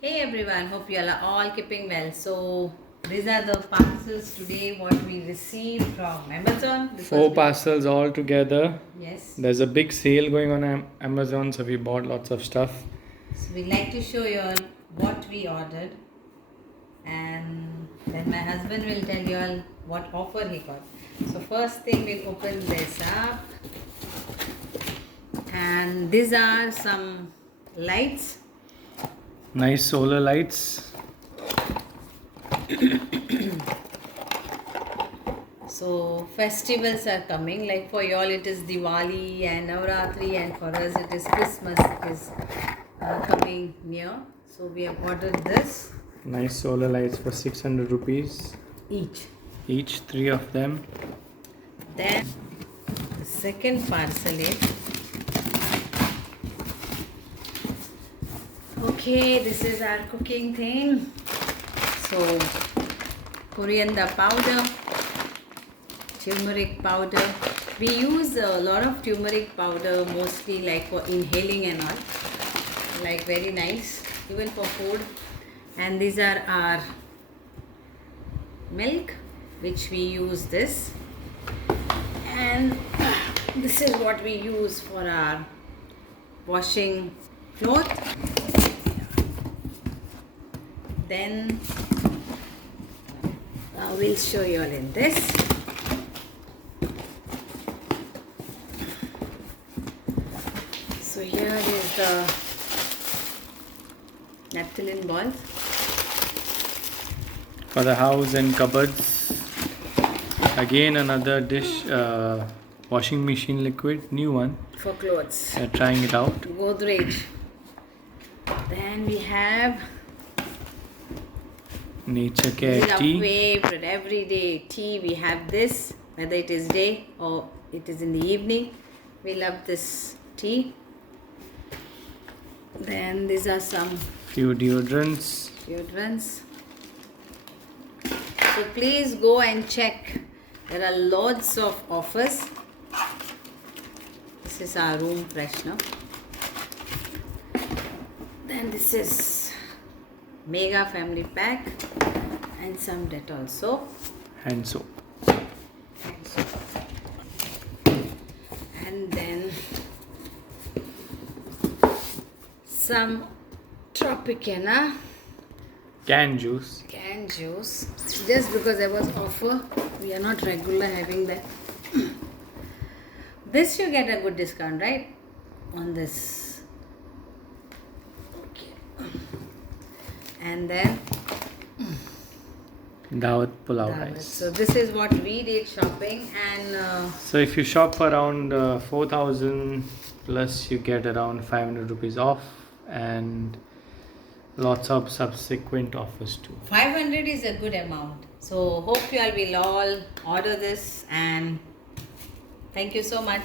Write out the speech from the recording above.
Hey everyone, hope you are all keeping well. So these are the parcels today what we received from Amazon Four parcels all together. yes. There's a big sale going on Amazon, so we bought lots of stuff. So we like to show you all what we ordered, and then my husband will tell you all what offer he got. So first thing we'll open this up, and these are some lights. Nice solar lights. So festivals are coming. Like for y'all, it is Diwali and Navratri, and for us, it is Christmas is coming near. So we have ordered this Nice solar lights for 600 rupees each. each, three of them. Then the second parcel is okay. This is our cooking thing. So coriander powder, turmeric powder. We use a lot of turmeric powder mostly like for inhaling and all, like very nice even for food. And these are our milk which we use this, and this is what we use for our washing cloth. Then we'll show you all in this. So here is the naphthalene balls For the house and cupboards. Again, another dish washing machine liquid, new one. for clothes. We're trying it out. Godrej. Then we have Nature Care our tea. favorite everyday tea. We have this, whether it is day or it is in the evening. We love this tea. Then these are some Few deodorants. deodorants. So please go and check. There are lots of offers. This is our room freshener. Then this is Mega Family Pack and some Dettol soap. Hand soap. And then some Tropicana Canned juice. canned juice. Just because there was offer, we are not regular having that. This you get a good discount, right? On this. Okay. And then Dawat pulao Dawat. rice. So this is what we did shopping, and So if you shop around 4,000 plus, you get around 500 rupees off and lots of subsequent offers too. 500 is a good amount. So hope you all will all order this, and thank you so much.